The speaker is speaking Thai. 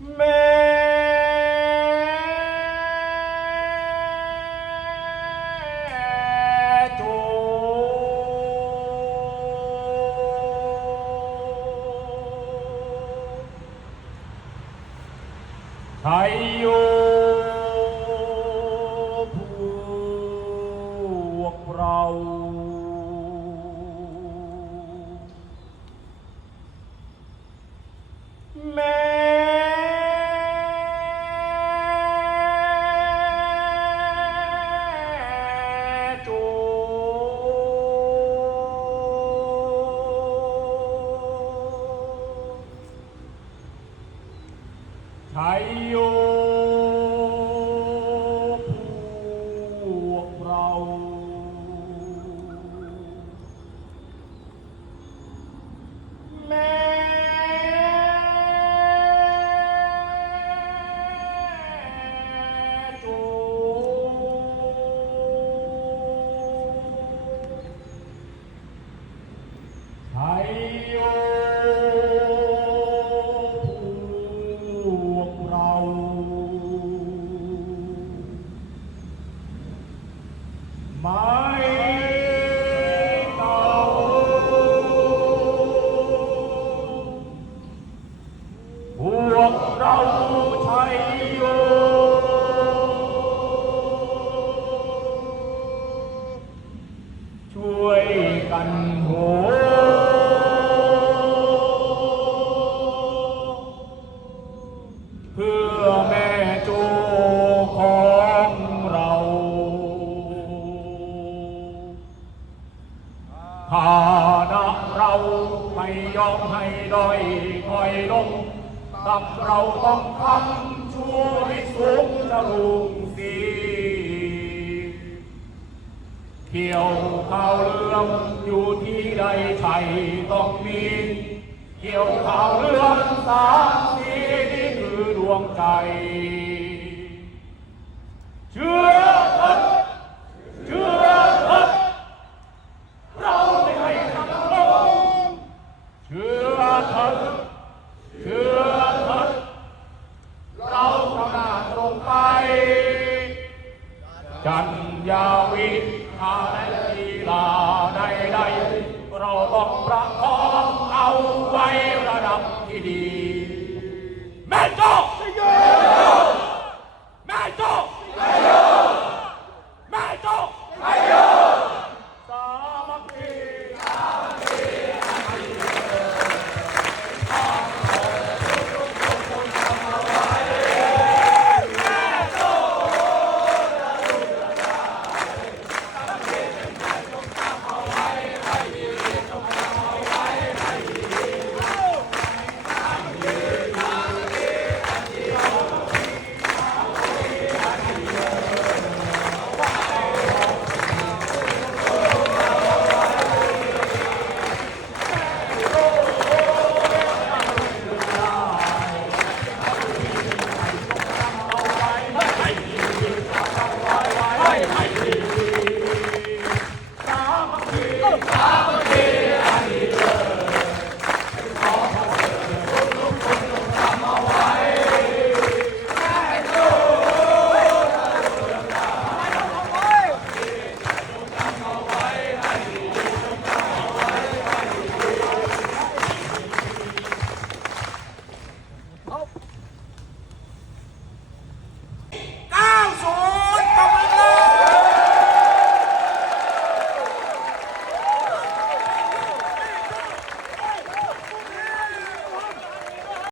แม่ แม่จงไทยโยพวกเราไม่ ช่วยกันโหเพื่อแม่โจของเราฐานะเราไม่ยอมให้ด้อยคอยลงกับเราต้องทำช่วยสูงจรุงสี เที่ยวข้าวเรื่องอยู่ที่ใดไทยต้องมีเที่ยวข้าวเรื่องสามสีนี่คือดวงใจ เชื่อครันเชื่อครันเราไม่ให้ทำลงเชื่อครันเชื่อครันเราขนาตรงไปจันยา ต้องประคองเอาไว้ระดับที่ดี Hey, hey.